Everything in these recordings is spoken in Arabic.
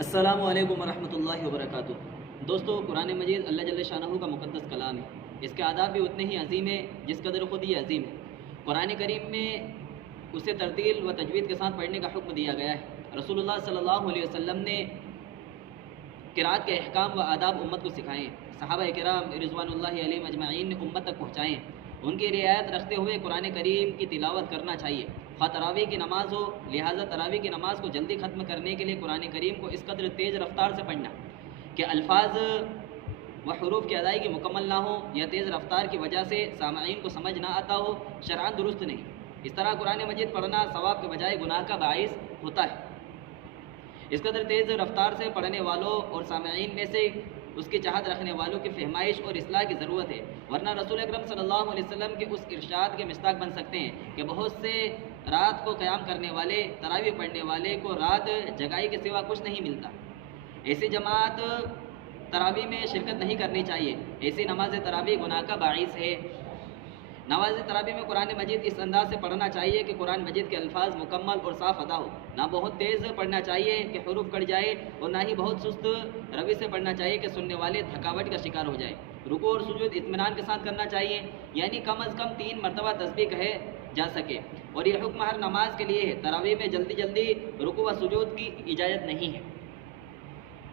السلام علیکم ورحمۃ اللہ وبرکاتہ۔ دوستو، قرآن مجید اللہ جل شانہ کا مقدس کلام ہے۔ اس کے آداب بھی اتنے ہی عظیم ہیں جس قدر خود یہ عظیم ہے۔ قرآن کریم میں اسے ترتیل و تجوید کے ساتھ پڑھنے کا حکم دیا گیا ہے۔ رسول اللہ صلی اللہ علیہ وسلم نے قرات کے احکام و آداب امت کو سکھائے ہیں۔ صحابہ کرام رضوان اللہ علیہم اجمعین نے امت تک پہنچائے ہیں۔ ان کی رعایت رکھتے ہوئے قرآن کریم کی تلاوت کرنا چاہیے۔ خواہ تراویح کی نماز ہو، لہٰذا تراویح کی نماز کو جلدی ختم کرنے کے لیے قرآن کریم کو اس قدر تیز رفتار سے پڑھنا کہ الفاظ و حروف کی ادائیگی مکمل نہ ہو یا تیز رفتار کی وجہ سے سامعین کو سمجھ نہ آتا ہو، شرعاً درست نہیں۔ اس طرح قرآن مجید پڑھنا ثواب کے بجائے گناہ کا باعث ہوتا ہے۔ اس قدر تیز رفتار سے پڑھنے والوں اور سامعین میں سے اس کی چاہت رکھنے والوں کی فہمائش اور اصلاح کی ضرورت ہے، ورنہ رسول اکرم صلی اللہ علیہ وسلم کے اس ارشاد کے مصداق بن سکتے ہیں کہ بہت سے رات کو قیام کرنے والے، تراویح پڑھنے والے کو رات جگائی کے سوا کچھ نہیں ملتا۔ ایسی جماعت تراویح میں شرکت نہیں کرنی چاہیے۔ ایسی نماز تراویح گناہ کا باعث ہے۔ نماز تراویح میں قرآن مجید اس انداز سے پڑھنا چاہیے کہ قرآن مجید کے الفاظ مکمل اور صاف ادا ہو۔ نہ بہت تیز پڑھنا چاہیے کہ حروف کٹ جائے، اور نہ ہی بہت سست روی سے پڑھنا چاہیے کہ سننے والے تھکاوٹ کا شکار ہو جائے۔ رکوع اور سجود اطمینان کے ساتھ کرنا چاہیے، یعنی کم از کم 3 مرتبہ تسبیح کہے جا سکے، اور یہ حکم ہر نماز کے لیے ہے۔ تراویح میں جلدی جلدی رکوع و سجود کی اجازت نہیں ہے،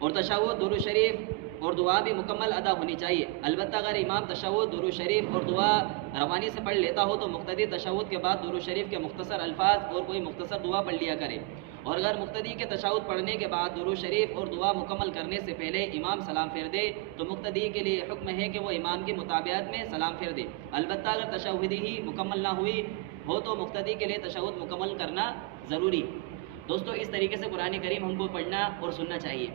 اور تشہد، درود شریف اور دعا بھی مکمل ادا ہونی چاہیے۔ البتہ اگر امام تشہد، درود شریف اور دعا روانی سے پڑھ لیتا ہو تو مقتدی تشہد کے بعد درود شریف کے مختصر الفاظ اور کوئی مختصر دعا پڑھ لیا کرے، اور اگر مقتدی کے تشہد پڑھنے کے بعد درود شریف اور دعا مکمل کرنے سے پہلے امام سلام پھیر دے تو مقتدی کے لیے حکم ہے کہ وہ امام کی مطابعت میں سلام پھیر دے۔ البتہ اگر تشہد ہی مکمل نہ ہوئی ہو تو مقتدی کے لیے تشہد مکمل کرنا ضروری ہے۔ دوستو، اس طریقے سے قرآن کریم ہم کو پڑھنا اور سننا چاہیے۔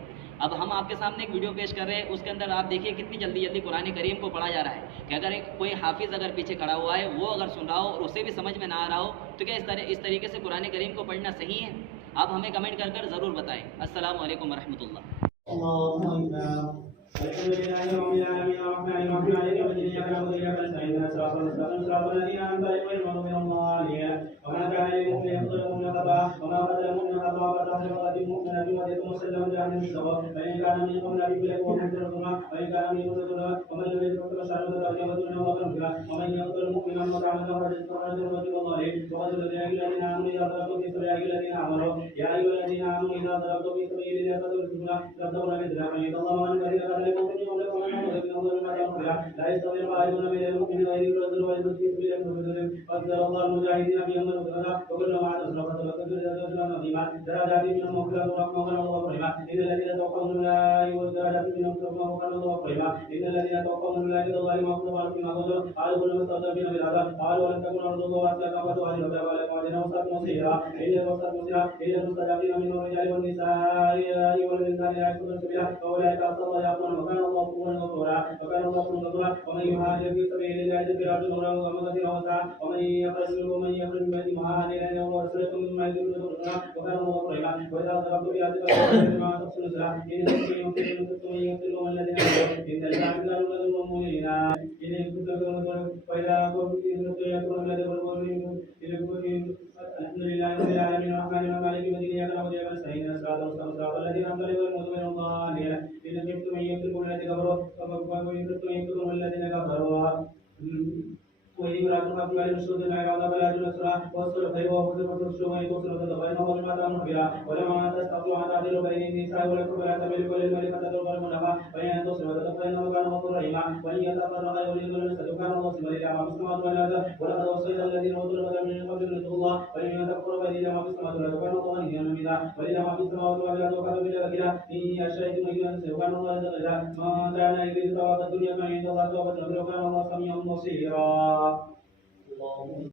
اب ہم آپ کے سامنے ایک ویڈیو پیش کر رہے ہیں، اس کے اندر آپ دیکھیے کتنی جلدی جلدی قرآن کریم کو پڑھا جا رہا ہے کہ اگر کوئی حافظ اگر پیچھے کھڑا ہوا ہے، وہ اگر سن رہا ہو اور اسے بھی سمجھ میں نہ آ رہا ہو تو کیا اس طریقے سے قرآن کریم کو پڑھنا صحیح ہے؟ آپ ہمیں کمنٹ کر ضرور بتائیں۔ السلام علیکم ورحمۃ اللہ۔ الحمد لله رب العالمين الرحمن الرحيم مالك يوم الدين اياك نعبد واياك نستعين اهدنا الصراط المستقيم صراط الذين انعمت عليهم غير المغضوب عليهم وما كان للمؤمن يقتل مؤمنا خطأ وما قتل مؤمنا خطأ فتحرير رقبة مؤمنة بيد مسلمة إلى الصغر فإن كان من قبل أن يبلغ حجرهما وإن كان من قبل ومن لم يتق فشهادة ترجمة له ومغفرة ومن يقتل مؤمنا متعمدا فجزاؤه بالظالم وقتل الذين آمنوا إذا ضربتم في سبيل الذين آمنوا يا أيها الذين آمنوا إذا ضربتم في سبيل الله فتقتلون تبتغون مثل ما يريد الله من الذين لا يستوي القائدون من المؤمن غير الرجل ويجوز في سبيل المسلمين واكثر الله المجاهدين بهم المغفرة وكل ما تصرف فتوكل عظيما درجات منهم مغفرة ورحمة الله رحمة إن الذين توقعون لا درجات منهم مغفرة الله رحمة إن الذين توقعون لا الظالمين وقالوا فيما قالوا قالوا كل مستضعفين بالعذاب قالوا ولن تكن أرض الله واسعة فتهاجروا فيها ولكم أجرا وسعة مصيرا إلا الوسط مصيرا إلا المستضعفين من الرجال والنساء والولدان لا يكونون سبيلا فأولئك أصلى الله يقول وكان الله غفورا وكان الله غفورا ومن يهاجر في سبيل الله يجد في الأرض نورا ومغفرة وسعة ومن يخرج من بيته مهاجرا ورسوله مما يدل وكان الله غفورا وإذا ضربت في أرض فما تقصد السلام إن يقتلوا من الذين كفروا إن الجاهل لا يولد المؤمنين إن يقتلوا وإذا قلت يكون الذي يقولون الحمد لله رب العالمين الرحمن الرحيم مالك يوم الدين إياك نعبد وإياك نستعين الصراط المستقيم صراط الذين أنعمت عليهم غير المغضوب عليهم ولا الضالين إن خفتم أن يفتنكم الذين كفروا وإن خفتم أن يفتنكم الذين كفروا وإن امرأة خافت عليهم الشهود فلا فلا جناح عليها والصلح خير وخذ الرشد وإن تصلوا فإن الله بما تعملون خبيرا ولما تستطيعوا أن تعدلوا بين النساء ولكم فلا تميلوا كل المال فتذروا المنافع فإن تصلوا فإنه كان غفورا رحيما وإن يتفرقا يغني الله نفسه كان الله سبحانه وتعالى في السماوات والأرض ولقد وصينا الذين أوتوا العلم من قبل أن الله وإن يتكفروا فإذا ما في السماوات والأرض كان الله غنيا حميدا وإذا ما في السماوات والأرض وكانوا بلا وكيلا إن يشاء يغني وكان الله غنيا ما كان يريد ثواب الدنيا فعند الله توبة وكان الله سميعا بصيرا.